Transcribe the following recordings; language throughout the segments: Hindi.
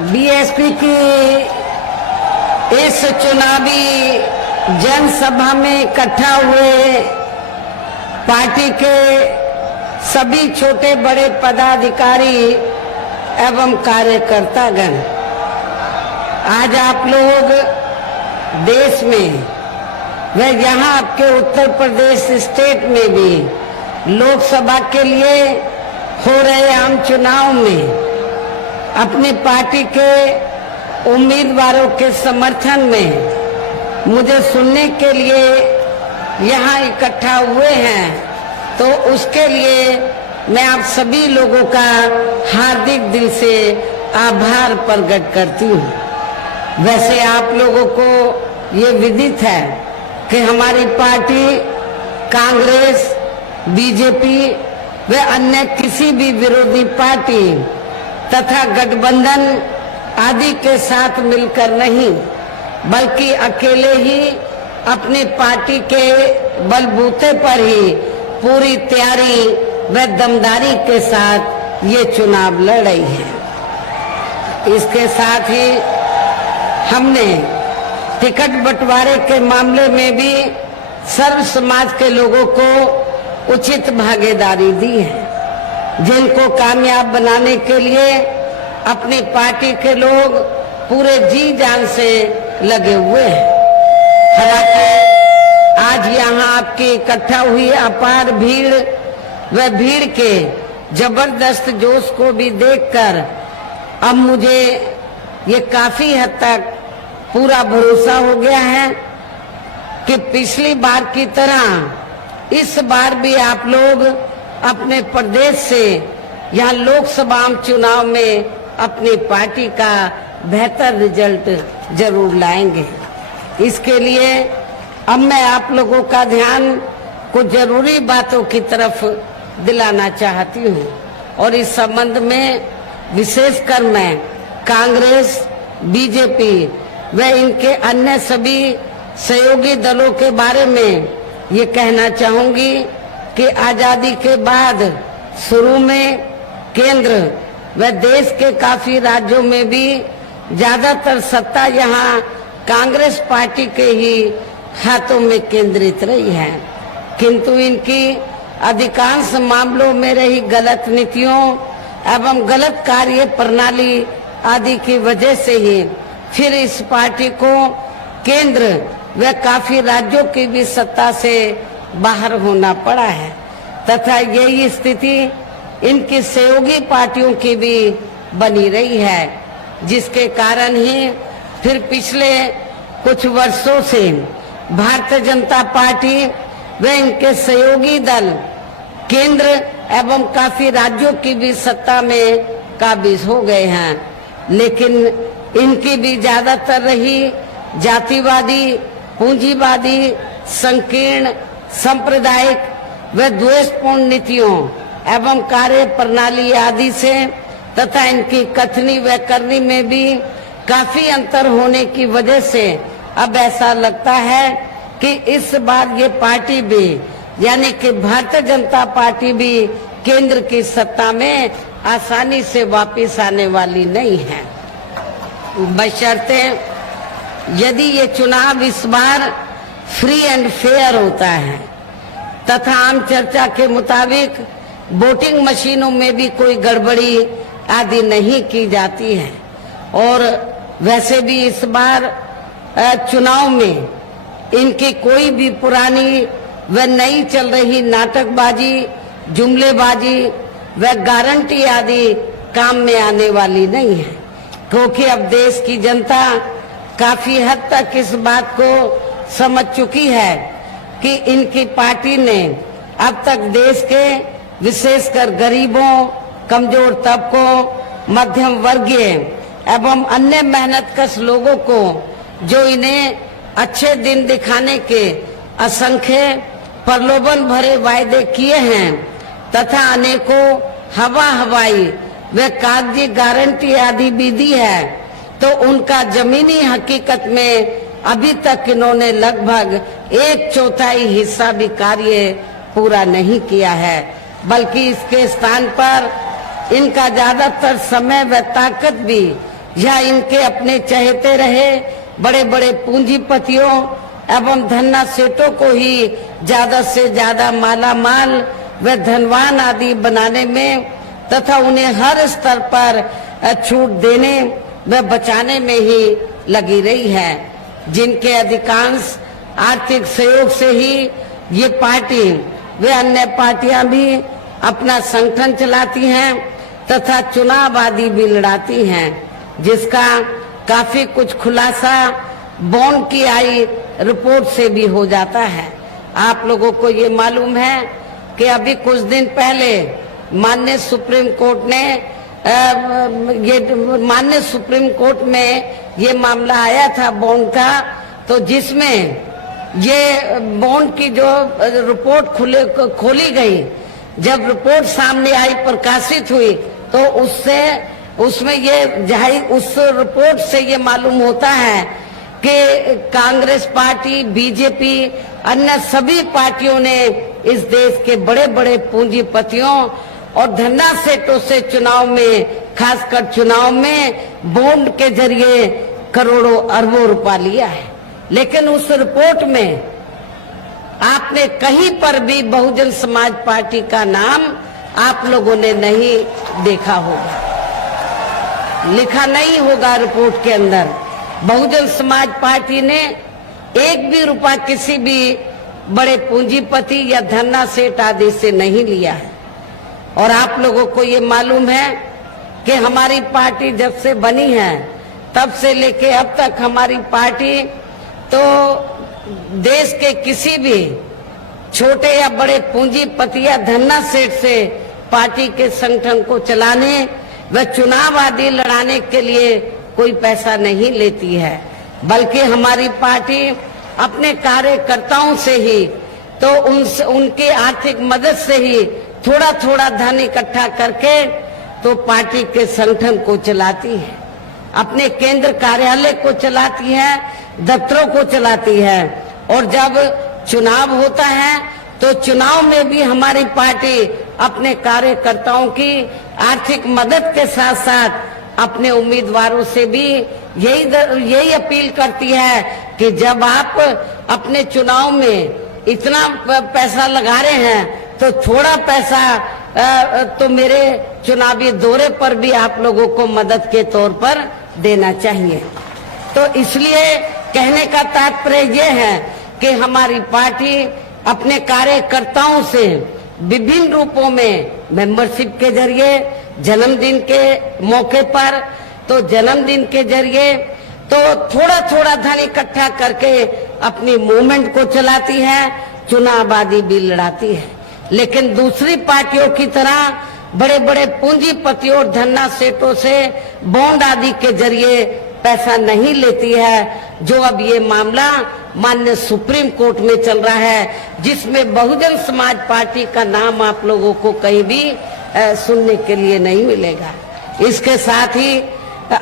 बीएसपी की इस चुनावी जनसभा में इकट्ठा हुए पार्टी के सभी छोटे बड़े पदाधिकारी एवं कार्यकर्तागण, आज आप लोग देश में व यहाँ आपके उत्तर प्रदेश स्टेट में भी लोकसभा के लिए हो रहे आम चुनाव में अपनी पार्टी के उम्मीदवारों के समर्थन में मुझे सुनने के लिए यहाँ इकट्ठा हुए हैं, तो उसके लिए मैं आप सभी लोगों का हार्दिक दिल से आभार प्रकट करती हूँ। वैसे आप लोगों को ये विदित है कि हमारी पार्टी कांग्रेस, बीजेपी व अन्य किसी भी विरोधी पार्टी तथा गठबंधन आदि के साथ मिलकर नहीं, बल्कि अकेले ही अपनी पार्टी के बलबूते पर ही पूरी तैयारी व दमदारी के साथ ये चुनाव लड़ रही है। इसके साथ ही हमने टिकट बंटवारे के मामले में भी सर्व समाज के लोगों को उचित भागीदारी दी है, जिनको कामयाब बनाने के लिए अपनी पार्टी के लोग पूरे जी जान से लगे हुए हैं। हालांकि आज यहाँ आपकी इकट्ठा हुई अपार भीड़ व भीड़ के जबरदस्त जोश को भी देखकर अब मुझे ये काफी हद तक पूरा भरोसा हो गया है कि पिछली बार की तरह इस बार भी आप लोग अपने प्रदेश से यहाँ लोकसभा चुनाव में अपनी पार्टी का बेहतर रिजल्ट जरूर लाएंगे। इसके लिए अब मैं आप लोगों का ध्यान कुछ जरूरी बातों की तरफ दिलाना चाहती हूँ, और इस संबंध में विशेषकर मैं कांग्रेस, बीजेपी व इनके अन्य सभी सहयोगी दलों के बारे में ये कहना चाहूंगी कि आजादी के बाद शुरू में केंद्र व देश के काफी राज्यों में भी ज्यादातर सत्ता यहाँ कांग्रेस पार्टी के ही हाथों में केंद्रित रही है, किंतु इनकी अधिकांश मामलों में रही गलत नीतियों एवं गलत कार्य प्रणाली आदि की वजह से ही फिर इस पार्टी को केंद्र व काफी राज्यों की भी सत्ता से बाहर होना पड़ा है, तथा यही स्थिति इनकी सहयोगी पार्टियों की भी बनी रही है, जिसके कारण ही फिर पिछले कुछ वर्षों से भारतीय जनता पार्टी व इनके सहयोगी दल केंद्र एवं काफी राज्यों की भी सत्ता में काबिज हो गए हैं, लेकिन इनकी भी ज्यादातर रही जातिवादी, पूंजीवादी, संकीर्ण, सांप्रदायिक व द्वेषपूर्ण नीतियों एवं कार्य प्रणाली आदि से तथा इनकी कथनी व करनी में भी काफी अंतर होने की वजह से अब ऐसा लगता है कि इस बार ये पार्टी भी यानी कि भारतीय जनता पार्टी भी केंद्र की सत्ता में आसानी से वापस आने वाली नहीं है, बशर्ते यदि ये चुनाव इस बार फ्री एंड फेयर होता है तथा आम चर्चा के मुताबिक वोटिंग मशीनों में भी कोई गड़बड़ी आदि नहीं की जाती है। और वैसे भी इस बार चुनाव में इनकी कोई भी पुरानी व नई चल रही नाटकबाजी, जुमलेबाजी व गारंटी आदि काम में आने वाली नहीं है, क्योंकि अब देश की जनता काफी हद तक इस बात को समझ चुकी है कि इनकी पार्टी ने अब तक देश के विशेषकर गरीबों, कमजोर तबकों, मध्यम वर्गीय एवं अन्य मेहनतकश लोगों को जो इन्हें अच्छे दिन दिखाने के असंख्य प्रलोभन भरे वायदे किए हैं तथा अनेकों हवाई व कागजी गारंटी आदि भी दी है, तो उनका जमीनी हकीकत में अभी तक इन्होंने लगभग 1/4 हिस्सा भी कार्य पूरा नहीं किया है, बल्कि इसके स्थान पर इनका ज्यादातर समय व ताकत भी या इनके अपने चहेते रहे बड़े बड़े पूंजीपतियों एवं धन्ना सेठों को ही ज्यादा से ज्यादा माला माल व धनवान आदि बनाने में तथा उन्हें हर स्तर पर छूट देने व बचाने में ही लगी रही है, जिनके अधिकांश आर्थिक सहयोग से ही ये पार्टी व अन्य पार्टियां भी अपना संगठन चलाती हैं तथा चुनाव आदि भी लड़ाती हैं, जिसका काफी कुछ खुलासा बॉन्ड की आई रिपोर्ट से भी हो जाता है। आप लोगों को ये मालूम है कि अभी कुछ दिन पहले माननीय सुप्रीम कोर्ट में ये मामला आया था बॉन्ड का, तो जिसमें ये बॉन्ड की जो रिपोर्ट खोली गई, जब रिपोर्ट सामने आई प्रकाशित हुई तो उसमें ये उस रिपोर्ट से ये मालूम होता है कि कांग्रेस पार्टी, बीजेपी, अन्य सभी पार्टियों ने इस देश के बड़े बड़े पूंजीपतियों और धन्ना सेठों से चुनाव में, खासकर चुनाव में बॉन्ड के जरिए करोड़ों अरबों रुपया लिया है। लेकिन उस रिपोर्ट में आपने कहीं पर भी बहुजन समाज पार्टी का नाम आप लोगों ने नहीं देखा होगा, लिखा नहीं होगा रिपोर्ट के अंदर। बहुजन समाज पार्टी ने एक भी रुपया किसी भी बड़े पूंजीपति या धन्ना सेठ आदि से नहीं लिया है। और आप लोगों को ये मालूम है कि हमारी पार्टी जब से बनी है तब से लेके अब तक हमारी पार्टी तो देश के किसी भी छोटे या बड़े पूंजीपति या धन्ना सेठ से पार्टी के संगठन को चलाने व चुनाव आदि लड़ाने के लिए कोई पैसा नहीं लेती है, बल्कि हमारी पार्टी अपने कार्यकर्ताओं से ही तो उनके आर्थिक मदद से ही थोड़ा थोड़ा धन इकट्ठा करके तो पार्टी के संगठन को चलाती है, अपने केंद्र कार्यालय को चलाती है, दफ्तरों को चलाती है। और जब चुनाव होता है तो चुनाव में भी हमारी पार्टी अपने कार्यकर्ताओं की आर्थिक मदद के साथ साथ अपने उम्मीदवारों से भी यही अपील करती है कि जब आप अपने चुनाव में इतना पैसा लगा रहे हैं तो थोड़ा पैसा तो मेरे चुनावी दौरे पर भी आप लोगों को मदद के तौर पर देना चाहिए। तो इसलिए कहने का तात्पर्य ये है कि हमारी पार्टी अपने कार्यकर्ताओं से विभिन्न रूपों में मेंबरशिप के जरिए, जन्मदिन के मौके पर तो जन्मदिन के जरिए तो थोड़ा थोड़ा धन इकट्ठा करके अपनी मूवमेंट को चलाती है, चुनाव आदि भी लड़ाती है। लेकिन दूसरी पार्टियों की तरह बड़े बड़े पूंजीपतियों और धन्ना सेठों से बॉन्ड आदि के जरिए पैसा नहीं लेती है, जो अब ये मामला माननीय सुप्रीम कोर्ट में चल रहा है, जिसमें बहुजन समाज पार्टी का नाम आप लोगों को कहीं भी सुनने के लिए नहीं मिलेगा। इसके साथ ही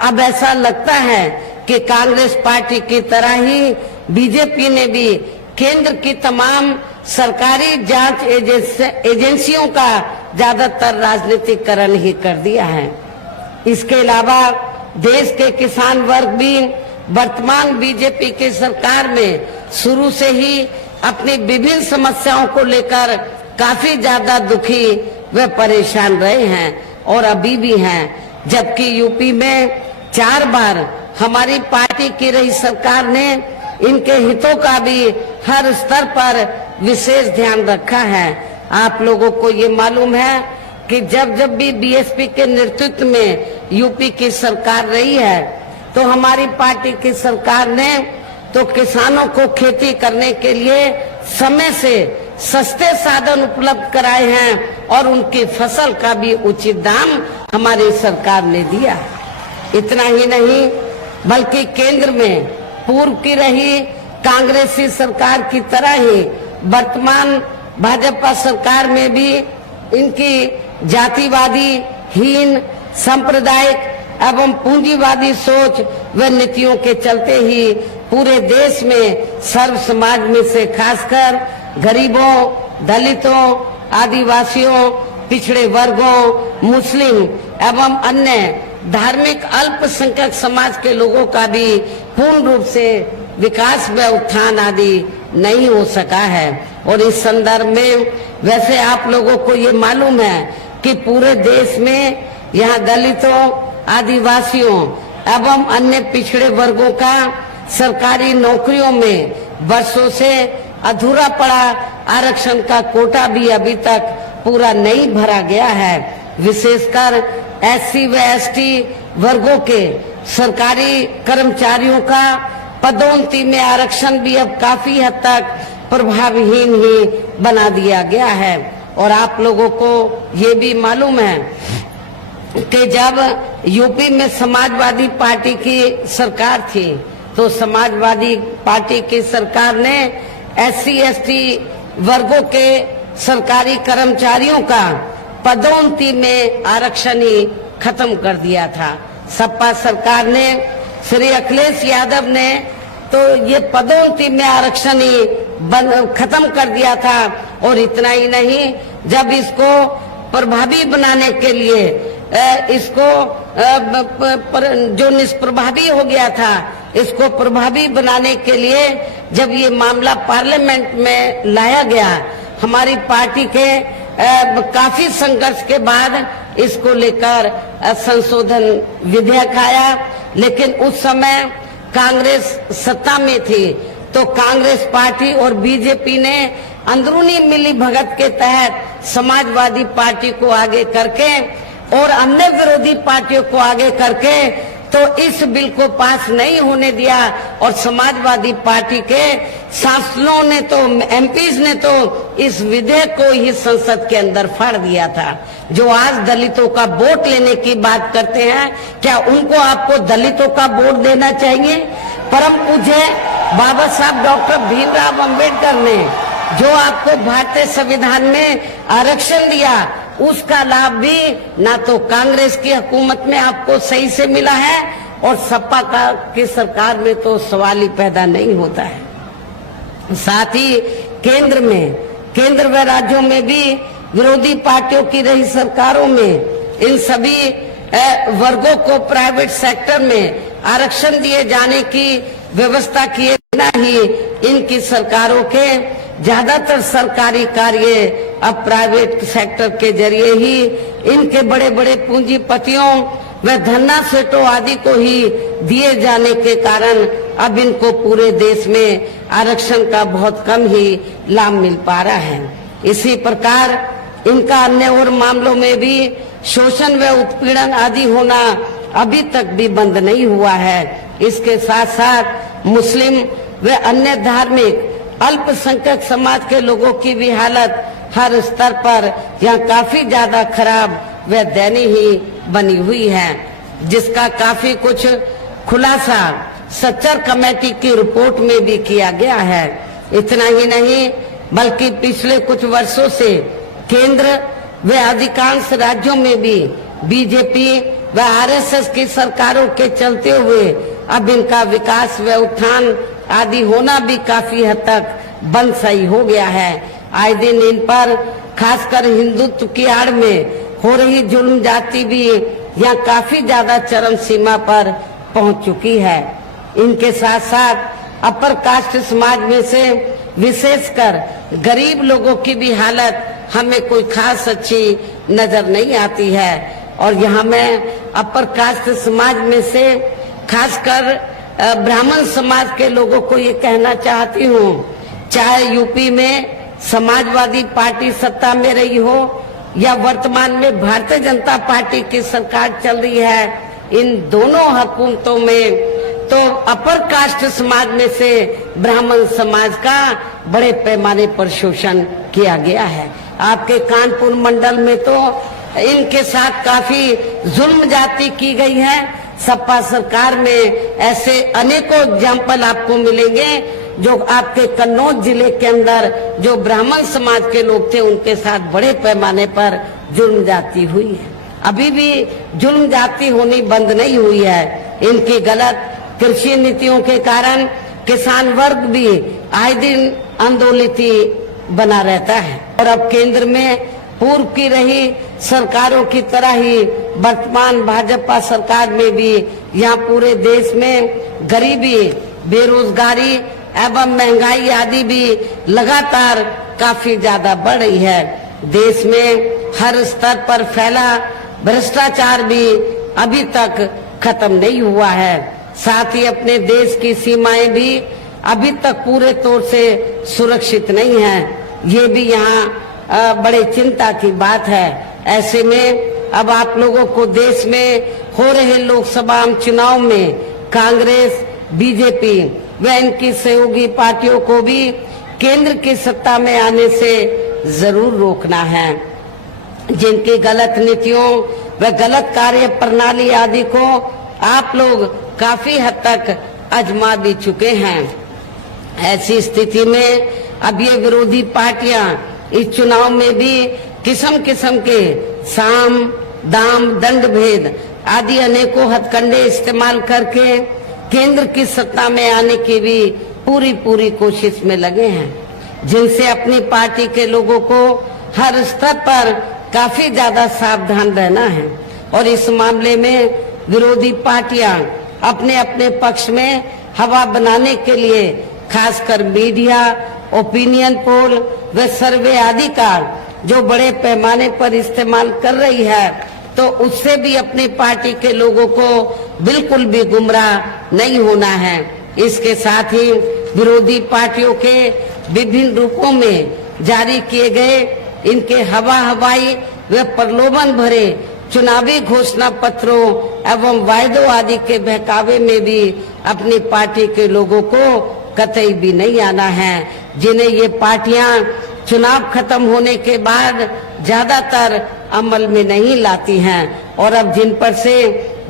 अब ऐसा लगता है कि कांग्रेस पार्टी की तरह ही बीजेपी ने भी केंद्र की तमाम सरकारी जांच एजेंसियों का ज्यादातर राजनीतिकरण ही कर दिया है। इसके अलावा देश के किसान वर्ग भी वर्तमान बीजेपी की सरकार में शुरू से ही अपनी विभिन्न समस्याओं को लेकर काफी ज्यादा दुखी व परेशान रहे हैं और अभी भी हैं। जबकि यूपी में 4 बार हमारी पार्टी की रही सरकार ने इनके हितों का भी हर स्तर पर विशेष ध्यान रखा है। आप लोगों को ये मालूम है कि जब भी बीएसपी के नेतृत्व में यूपी की सरकार रही है तो हमारी पार्टी की सरकार ने तो किसानों को खेती करने के लिए समय से सस्ते साधन उपलब्ध कराए हैं और उनकी फसल का भी उचित दाम हमारी सरकार ने दिया। इतना ही नहीं बल्कि केंद्र में पूर्व की रही कांग्रेसी सरकार की तरह ही वर्तमान भाजपा सरकार में भी इनकी जातिवादी, हीन, सांप्रदायिक एवं पूंजीवादी सोच व नीतियों के चलते ही पूरे देश में सर्व समाज में से खासकर गरीबों, दलितों, आदिवासियों, पिछड़े वर्गों, मुस्लिम एवं अन्य धार्मिक अल्पसंख्यक समाज के लोगों का भी पूर्ण रूप से विकास व उत्थान आदि नहीं हो सका है। और इस संदर्भ में वैसे आप लोगों को ये मालूम है कि पूरे देश में यहाँ दलितों, आदिवासियों एवं अन्य पिछड़े वर्गों का सरकारी नौकरियों में वर्षों से अधूरा पड़ा आरक्षण का कोटा भी अभी तक पूरा नहीं भरा गया है। विशेषकर एससी व एसटी वर्गों के सरकारी कर्मचारियों का पदोन्नति में आरक्षण भी अब काफी हद तक प्रभावहीन ही बना दिया गया है। और आप लोगों को ये भी मालूम है कि जब यूपी में समाजवादी पार्टी की सरकार थी तो समाजवादी पार्टी की सरकार ने एससी एसटी वर्गों के सरकारी कर्मचारियों का पदोन्नति में आरक्षण ही खत्म कर दिया था। सपा सरकार ने, श्री अखिलेश यादव ने तो ये पदोन्नति में आरक्षण ही खत्म कर दिया था। और इतना ही नहीं, जब इसको प्रभावी बनाने के लिए इसको जो निष्प्रभावी हो गया था, इसको प्रभावी बनाने के लिए जब ये मामला पार्लियामेंट में लाया गया, हमारी पार्टी के काफी संघर्ष के बाद इसको लेकर संशोधन विधेयक आया। लेकिन उस समय कांग्रेस सत्ता में थी तो कांग्रेस पार्टी और बीजेपी ने अंदरूनी मिली भगत के तहत समाजवादी पार्टी को आगे करके और अन्य विरोधी पार्टियों को आगे करके तो इस बिल को पास नहीं होने दिया। और समाजवादी पार्टी के सांसदों ने तो, एमपीज ने तो इस विधेयक को ही संसद के अंदर फाड़ दिया था। जो आज दलितों का वोट लेने की बात करते हैं, क्या उनको आपको दलितों का वोट देना चाहिए? परम पूज्य बाबा साहब डॉक्टर भीमराव अंबेडकर ने जो आपको भारतीय संविधान में आरक्षण दिया, उसका लाभ भी ना तो कांग्रेस की हुकूमत में आपको सही से मिला है और सपा की सरकार में तो सवाल ही पैदा नहीं होता है। साथ ही केंद्र व राज्यों में भी विरोधी पार्टियों की रही सरकारों में इन सभी वर्गों को प्राइवेट सेक्टर में आरक्षण दिए जाने की व्यवस्था किए बिना ही इनकी सरकारों के ज्यादातर सरकारी कार्य अब प्राइवेट सेक्टर के जरिए ही इनके बड़े बड़े पूंजीपतियों व धन्ना सेठों आदि को ही दिए जाने के कारण अब इनको पूरे देश में आरक्षण का बहुत कम ही लाभ मिल पा रहा है। इसी प्रकार इनका अन्य और मामलों में भी शोषण व उत्पीड़न आदि होना अभी तक भी बंद नहीं हुआ है। इसके साथ साथ मुस्लिम व अन्य धार्मिक अल्पसंख्यक समाज के लोगों की भी हालत हर स्तर पर यहाँ काफी ज्यादा खराब व दयनीय ही बनी हुई है, जिसका काफी कुछ खुलासा सच्चर कमेटी की रिपोर्ट में भी किया गया है। इतना ही नहीं बल्कि पिछले कुछ वर्षों से केंद्र व अधिकांश राज्यों में भी बीजेपी व आरएसएस की सरकारों के चलते हुए अब इनका विकास व उत्थान आदि होना भी काफी हद तक बंद सही हो गया है। आए दिन इन पर खासकर हिंदुत्व की आड़ में हो रही जुल्म जाति भी यहाँ काफी ज्यादा चरम सीमा पर पहुंच चुकी है। इनके साथ साथ अपर कास्ट समाज में से विशेषकर गरीब लोगों की भी हालत हमें कोई खास अच्छी नजर नहीं आती है। और यहाँ मैं अपर कास्ट समाज में से खासकर ब्राह्मण समाज के लोगों को ये कहना चाहती हूँ, चाहे यूपी में समाजवादी पार्टी सत्ता में रही हो या वर्तमान में भारतीय जनता पार्टी की सरकार चल रही है, इन दोनों हुकूमतों में तो अपर कास्ट समाज में से ब्राह्मण समाज का बड़े पैमाने पर शोषण किया गया है। आपके कानपुर मंडल में तो इनके साथ काफी जुल्म जाति की गई है। सपा सरकार में ऐसे अनेकों एग्जाम्पल आपको मिलेंगे जो आपके कन्नौज जिले के अंदर जो ब्राह्मण समाज के लोग थे उनके साथ बड़े पैमाने पर जुल्म जाति हुई है। अभी भी जुल्म जाति होनी बंद नहीं हुई है। इनकी गलत कृषि नीतियों के कारण किसान वर्ग भी आए दिन आंदोलित बना रहता है। और अब केंद्र में पूर्व की रही सरकारों की तरह ही वर्तमान भाजपा सरकार में भी यहाँ पूरे देश में गरीबी, बेरोजगारी एवं महंगाई आदि भी लगातार काफी ज्यादा बढ़ रही है। देश में हर स्तर पर फैला भ्रष्टाचार भी अभी तक खत्म नहीं हुआ है। साथ ही अपने देश की सीमाएं भी अभी तक पूरे तौर से सुरक्षित नहीं है। ये भी यहाँ बड़े चिंता की बात है। ऐसे में अब आप लोगों को देश में हो रहे लोकसभा चुनाव में कांग्रेस, बीजेपी व इनकी सहयोगी पार्टियों को भी केंद्र की सत्ता में आने से जरूर रोकना है। जिनकी गलत नीतियों व गलत कार्य प्रणाली आदि को आप लोग काफी हद तक आजमा भी चुके हैं। ऐसी स्थिति में अब ये विरोधी पार्टियां इस चुनाव में भी किस्म किस्म के साम, दाम, दंड भेद आदि अनेकों हथकंडे इस्तेमाल करके केंद्र की सत्ता में आने की भी पूरी कोशिश में लगे हैं, जिनसे अपनी पार्टी के लोगों को हर स्तर पर काफी ज्यादा सावधान रहना है। और इस मामले में विरोधी पार्टियां अपने अपने पक्ष में हवा बनाने के लिए खासकर मीडिया, ओपिनियन पोल व सर्वे आदि का जो बड़े पैमाने पर इस्तेमाल कर रही है, तो उससे भी अपनी पार्टी के लोगों को बिल्कुल भी गुमराह नहीं होना है। इसके साथ ही विरोधी पार्टियों के विभिन्न रूपों में जारी किए गए इनके हवाई व प्रलोभन भरे चुनावी घोषणा पत्रों एवं वायदों आदि के बहकावे में भी अपनी पार्टी के लोगों को कतई भी नहीं आना है, जिन्हें ये पार्टियां चुनाव खत्म होने के बाद ज्यादातर अमल में नहीं लाती हैं और अब जिन पर से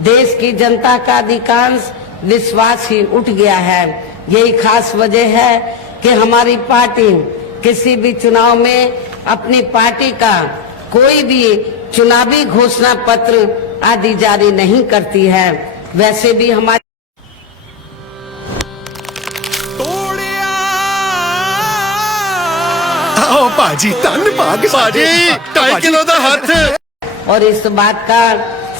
देश की जनता का अधिकांश विश्वास ही उठ गया है। यही खास वजह है कि हमारी पार्टी किसी भी चुनाव में अपनी पार्टी का कोई भी चुनावी घोषणा पत्र आदि जारी नहीं करती है। वैसे भी हमारी पाजी तन पाग पाजी 2.5 किलो का हाथ। और इस बात का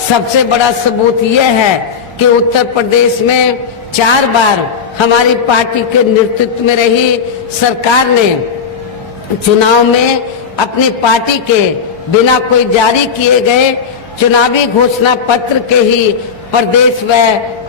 सबसे बड़ा सबूत यह है कि उत्तर प्रदेश में 4 बार हमारी पार्टी के नेतृत्व में रही सरकार ने चुनाव में अपनी पार्टी के बिना कोई जारी किए गए चुनावी घोषणा पत्र के ही प्रदेश व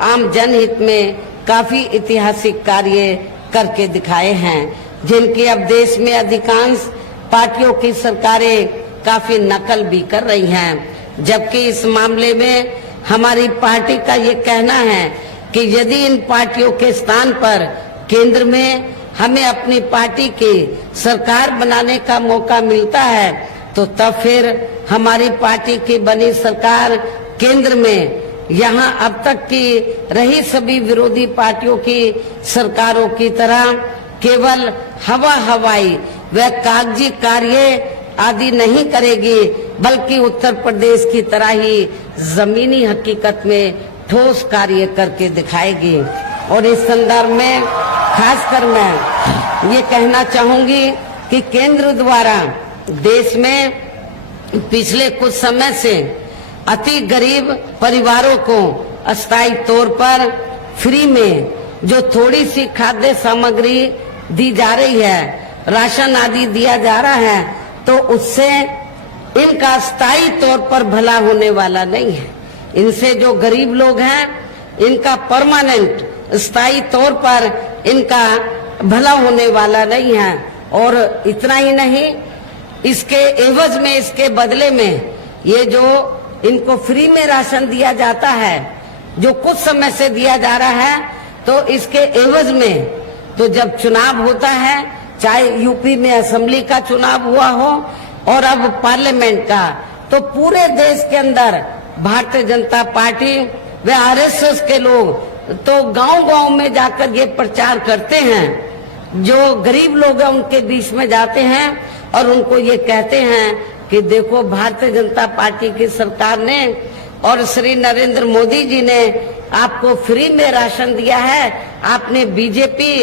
आम जनहित में काफी ऐतिहासिक कार्य करके दिखाए हैं, जिनकी अब देश में अधिकांश पार्टियों की सरकारें काफी नकल भी कर रही हैं। जबकि इस मामले में हमारी पार्टी का ये कहना है कि यदि इन पार्टियों के स्थान पर केंद्र में हमें अपनी पार्टी की सरकार बनाने का मौका मिलता है, तो तब फिर हमारी पार्टी की बनी सरकार केंद्र में यहाँ अब तक की रही सभी विरोधी पार्टियों की सरकारों की तरह केवल हवाई व कागजी कार्य आदि नहीं करेगी, बल्कि उत्तर प्रदेश की तरह ही जमीनी हकीकत में ठोस कार्य करके दिखाएगी। और इस संदर्भ में खासकर मैं ये कहना चाहूंगी कि केंद्र द्वारा देश में पिछले कुछ समय से अति गरीब परिवारों को अस्थायी तौर पर फ्री में जो थोड़ी सी खाद्य सामग्री दी जा रही है, राशन आदि दिया जा रहा है, तो उससे इनका स्थायी तौर पर भला होने वाला नहीं है। इनसे जो गरीब लोग हैं, इनका परमानेंट स्थायी तौर पर इनका भला होने वाला नहीं है। और इतना ही नहीं, इसके एवज में, इसके बदले में ये जो इनको फ्री में राशन दिया जाता है, जो कुछ समय से दिया जा रहा है, तो इसके एवज में तो जब चुनाव होता है, चाहे यूपी में असेंबली का चुनाव हुआ हो और अब पार्लियामेंट का, तो पूरे देश के अंदर भारतीय जनता पार्टी व आरएसएस के लोग तो गांव-गांव में जाकर ये प्रचार करते हैं। जो गरीब लोग हैं उनके बीच में जाते हैं और उनको ये कहते हैं कि देखो, भारतीय जनता पार्टी की सरकार ने और श्री नरेंद्र मोदी जी ने आपको फ्री में राशन दिया है, आपने बीजेपी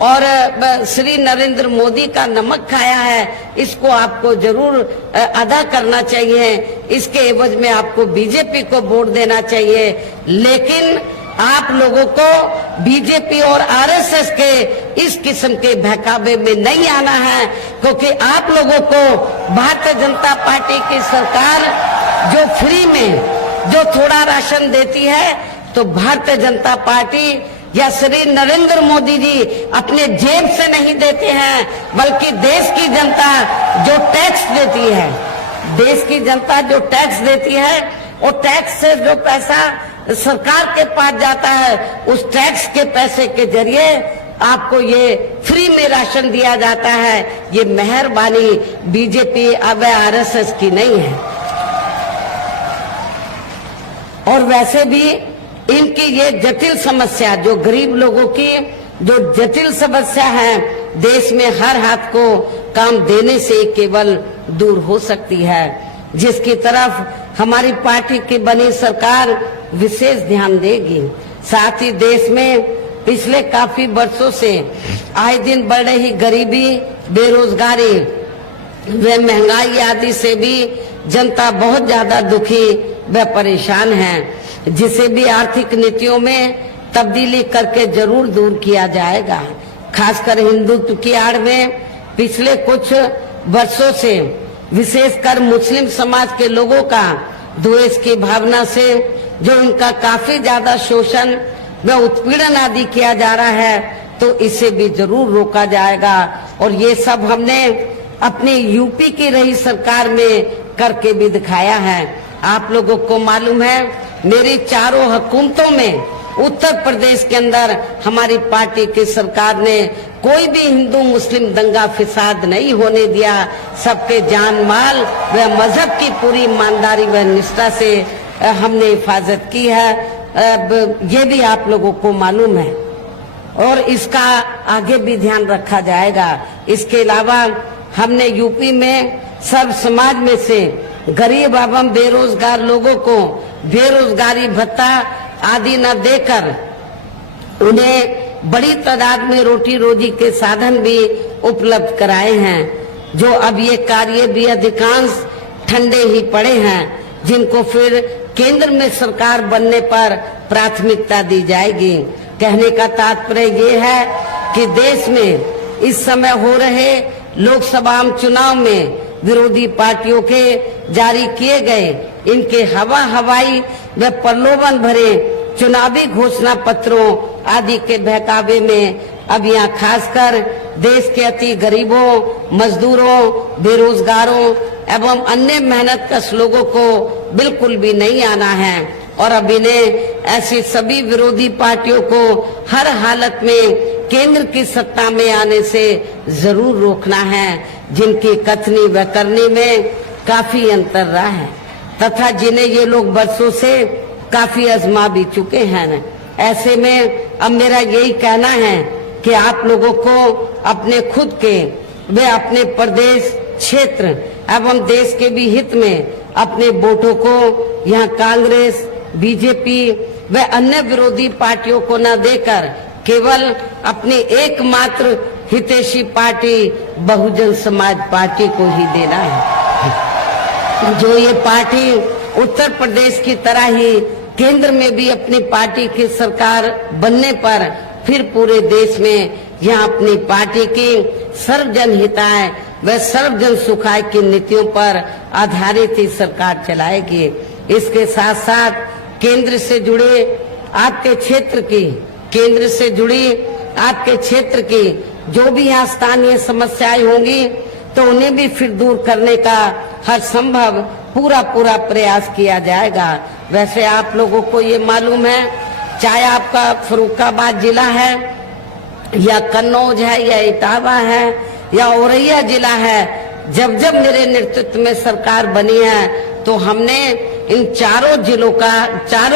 और श्री नरेंद्र मोदी का नमक खाया है, इसको आपको जरूर अदा करना चाहिए। इसके एवज में आपको बीजेपी को वोट देना चाहिए। लेकिन आप लोगों को बीजेपी और आरएसएस के इस किस्म के बहकावे में नहीं आना है, क्योंकि आप लोगों को भारतीय जनता पार्टी की सरकार जो फ्री में जो थोड़ा राशन देती है, तो भारतीय जनता पार्टी या श्री नरेंद्र मोदी जी अपने जेब से नहीं देते हैं, बल्कि देश की जनता जो टैक्स देती है, देश की जनता जो टैक्स देती है, और टैक्स से जो पैसा सरकार के पास जाता है, उस टैक्स के पैसे के जरिए आपको ये फ्री में राशन दिया जाता है। ये मेहरबानी बीजेपी अब आरएसएस की नहीं है। और वैसे भी इनकी ये जटिल समस्या, जो गरीब लोगों की जो जटिल समस्या है, देश में हर हाथ को काम देने से केवल दूर हो सकती है, जिसकी तरफ हमारी पार्टी की बनी सरकार विशेष ध्यान देगी। साथ ही देश में पिछले काफी वर्षों से आए दिन बढ़ रही गरीबी, बेरोजगारी व महंगाई आदि से भी जनता बहुत ज्यादा दुखी व परेशान है, जिसे भी आर्थिक नीतियों में तब्दीली करके जरूर दूर किया जाएगा। खासकर हिंदुत्व की आड़ में पिछले कुछ वर्षों से विशेषकर मुस्लिम समाज के लोगों का द्वेष की भावना से जो इनका काफी ज्यादा शोषण व उत्पीड़न आदि किया जा रहा है, तो इसे भी जरूर रोका जाएगा। और ये सब हमने अपनी यूपी की रही सरकार में करके भी दिखाया है। आप लोगों को मालूम है, मेरी चारों हुकूमतों में उत्तर प्रदेश के अंदर हमारी पार्टी की सरकार ने कोई भी हिंदू मुस्लिम दंगा फिसाद नहीं होने दिया। सबके जान माल व मजहब की पूरी ईमानदारी व निष्ठा से हमने हिफाजत की है। ये भी आप लोगों को मालूम है, और इसका आगे भी ध्यान रखा जाएगा। इसके अलावा हमने यूपी में सब समाज में से गरीब एवं बेरोजगार लोगों को बेरोजगारी भत्ता आदि न देकर उन्हें बड़ी तादाद में रोटी रोजी के साधन भी उपलब्ध कराए हैं। जो अब ये कार्य भी अधिकांश ठंडे ही पड़े हैं, जिनको फिर केंद्र में सरकार बनने पर प्राथमिकता दी जाएगी। कहने का तात्पर्य ये है कि देश में इस समय हो रहे लोकसभा चुनाव में विरोधी पार्टियों के जारी किए गए इनके हवाई व प्रलोभन भरे चुनावी घोषणा पत्रों आदि के बहकावे में अब यहाँ खासकर देश के अति गरीबों, मजदूरों, बेरोजगारों एवं अन्य मेहनतकश लोगों को बिल्कुल भी नहीं आना है। और अब इन्हें ऐसी सभी विरोधी पार्टियों को हर हालत में केंद्र की सत्ता में आने से जरूर रोकना है, जिनकी कथनी व करनी में काफी अंतर रहा है तथा जिन्हें ये लोग बरसों से काफी आजमा भी चुके हैं। ऐसे में अब मेरा यही कहना है कि आप लोगों को अपने खुद के व अपने प्रदेश, क्षेत्र एवं देश के भी हित में अपने वोटों को यहाँ कांग्रेस, बीजेपी व अन्य विरोधी पार्टियों को न देकर केवल अपनी एकमात्र हितैषी पार्टी बहुजन समाज पार्टी को ही देना है। जो ये पार्टी उत्तर प्रदेश की तरह ही केंद्र में भी अपनी पार्टी की सरकार बनने पर फिर पूरे देश में यहाँ अपनी पार्टी की सर्वजन हिताय व सर्वजन सुखाय की नीतियों पर आधारित ही सरकार चलाएगी। इसके साथ साथ केंद्र से जुड़े आपके क्षेत्र की, केंद्र से जुड़ी आपके क्षेत्र की जो भी यहाँ स्थानीय समस्याएं होंगी, तो उन्हें भी फिर दूर करने का हर संभव पूरा प्रयास किया जाएगा। वैसे आप लोगों को ये मालूम है, चाहे आपका फर्रुखाबाद जिला है या कन्नौज है या इटावा है या औरैया जिला है, जब जब मेरे नेतृत्व में सरकार बनी है तो हमने इन चारों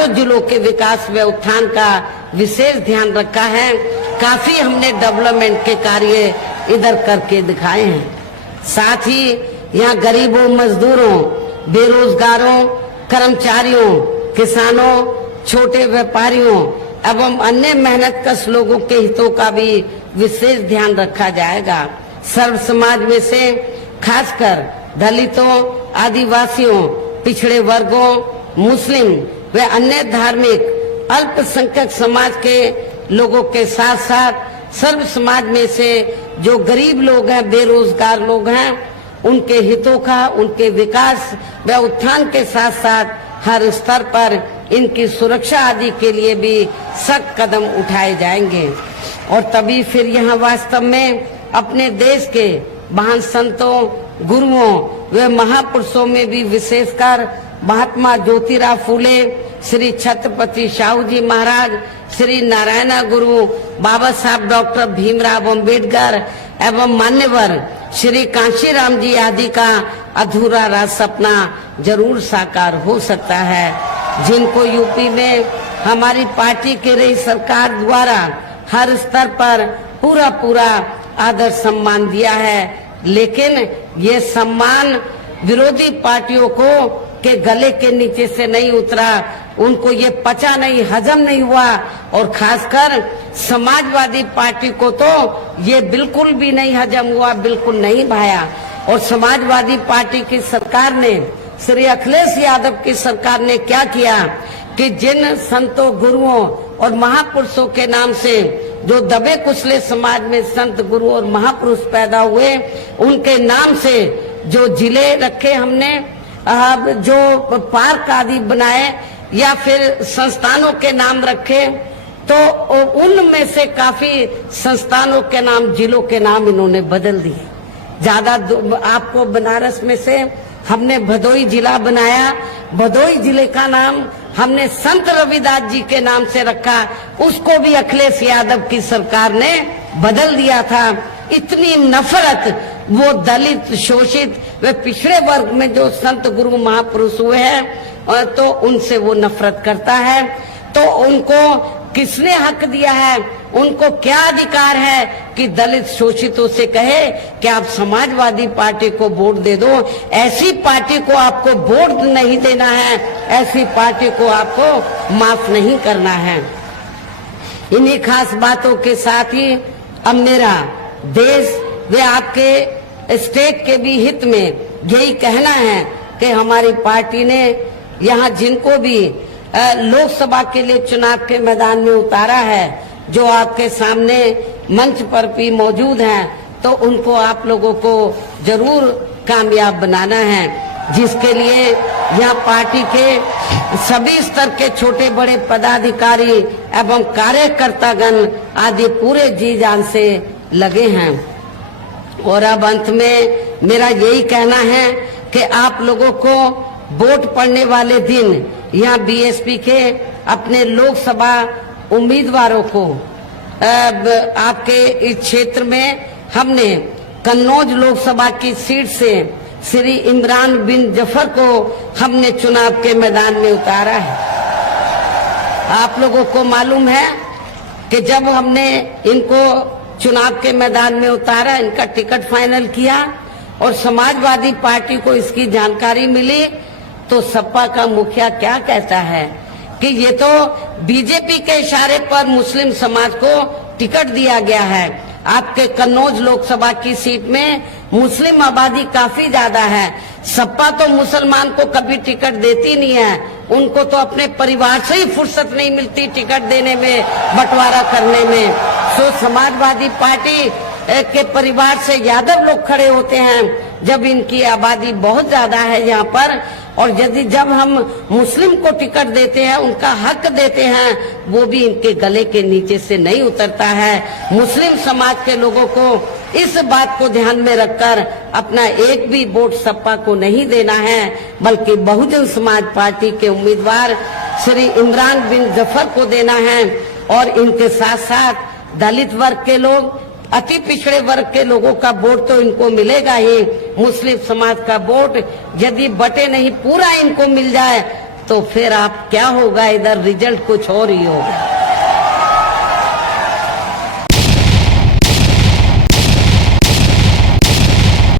जिलों के विकास व उत्थान का विशेष ध्यान रखा है। काफी हमने डेवलपमेंट के कार्य इधर करके दिखाए हैं। साथ ही यहाँ गरीबों, मजदूरों, बेरोजगारों, कर्मचारियों, किसानों, छोटे व्यापारियों एवं अन्य मेहनतकश लोगों के हितों का भी विशेष ध्यान रखा जाएगा। सर्व समाज में से खासकर दलितों, आदिवासियों, पिछड़े वर्गों, मुस्लिम व अन्य धार्मिक अल्पसंख्यक समाज के लोगों के साथ साथ सर्व समाज में से जो गरीब लोग हैं, बेरोजगार लोग हैं, उनके हितों का, उनके विकास व उत्थान के साथ साथ हर स्तर पर इनकी सुरक्षा आदि के लिए भी सख्त कदम उठाए जाएंगे। और तभी फिर यहाँ वास्तव में अपने देश के महान संतों, गुरुओं व महापुरुषों में भी विशेषकर महात्मा ज्योतिराव फूले, श्री छत्रपति शाहू जी महाराज, श्री नारायण गुरु, बाबा साहब डॉक्टर भीमराव अंबेडकर एवं मान्यवर श्री कांशीराम जी आदि का अधूरा राज सपना जरूर साकार हो सकता है, जिनको यूपी में हमारी पार्टी की रही सरकार द्वारा हर स्तर पर पूरा आदर सम्मान दिया है। लेकिन ये सम्मान विरोधी पार्टियों को के गले के नीचे से नहीं उतरा, उनको ये पचा नहीं, हजम नहीं हुआ। और खासकर समाजवादी पार्टी को तो ये बिल्कुल भी नहीं हजम हुआ, बिल्कुल नहीं भाया। और समाजवादी पार्टी की सरकार ने, श्री अखिलेश यादव की सरकार ने क्या किया कि जिन संतों, गुरुओं और महापुरुषों के नाम से जो दबे कुचले समाज में संत, गुरु और महापुरुष पैदा हुए, उनके नाम से जो जिले रखे हमने, जो पार्क आदि बनाए या फिर संस्थानों के नाम रखे, तो उनमें से काफी संस्थानों के नाम, जिलों के नाम इन्होंने बदल दिए। ज्यादा आपको बनारस में से हमने भदोई जिला बनाया, भदोई जिले का नाम हमने संत रविदास जी के नाम से रखा, उसको भी अखिलेश यादव की सरकार ने बदल दिया था। इतनी नफरत वो दलित, शोषित व पिछड़े वर्ग में जो संत, गुरु, महापुरुष हुए हैं, तो उनसे वो नफरत करता है। तो उनको किसने हक दिया है, उनको क्या अधिकार है कि दलित शोषितों से कहे कि आप समाजवादी पार्टी को वोट दे दो? ऐसी पार्टी को आपको वोट नहीं देना है, ऐसी पार्टी को आपको माफ नहीं करना है। इन्हीं खास बातों के साथ ही अब मेरा देश व आपके स्टेट के भी हित में यही कहना है कि हमारी पार्टी ने यहाँ जिनको भी लोकसभा के लिए चुनाव के मैदान में उतारा है, जो आपके सामने मंच पर भी मौजूद हैं, तो उनको आप लोगों को जरूर कामयाब बनाना है, जिसके लिए यहाँ पार्टी के सभी स्तर के छोटे बड़े पदाधिकारी एवं कार्यकर्तागण आदि पूरे जी जान से लगे हैं। और अब अंत में मेरा यही कहना है कि आप लोगों को वोट पड़ने वाले दिन यहाँ बीएसपी के अपने लोकसभा उम्मीदवारों को आपके इस क्षेत्र में हमने कन्नौज लोकसभा की सीट से श्री इमरान बिन जफर को हमने चुनाव के मैदान में उतारा है। आप लोगों को मालूम है कि जब हमने इनको चुनाव के मैदान में उतारा, इनका टिकट फाइनल किया और समाजवादी पार्टी को इसकी जानकारी मिली, तो सपा का मुखिया क्या कहता है कि ये तो बीजेपी के इशारे पर मुस्लिम समाज को टिकट दिया गया है। आपके कन्नौज लोकसभा की सीट में मुस्लिम आबादी काफी ज्यादा है, सपा तो मुसलमान को कभी टिकट देती नहीं है, उनको तो अपने परिवार से ही फुर्सत नहीं मिलती टिकट देने में, बंटवारा करने में। तो समाजवादी पार्टी के परिवार से यादव लोग खड़े होते हैं जब इनकी आबादी बहुत ज्यादा है यहाँ पर, और यदि जब हम मुस्लिम को टिकट देते हैं, उनका हक देते हैं, वो भी इनके गले के नीचे से नहीं उतरता है। मुस्लिम समाज के लोगों को इस बात को ध्यान में रखकर अपना एक भी वोट सपा को नहीं देना है, बल्कि बहुजन समाज पार्टी के उम्मीदवार श्री इमरान बिन जफर को देना है। और इनके साथ साथ दलित वर्ग के लोग, अति पिछड़े वर्ग के लोगों का वोट तो इनको मिलेगा ही, मुस्लिम समाज का वोट यदि बटे नहीं पूरा इनको मिल जाए तो फिर आप क्या होगा, इधर रिजल्ट कुछ और ही होगा।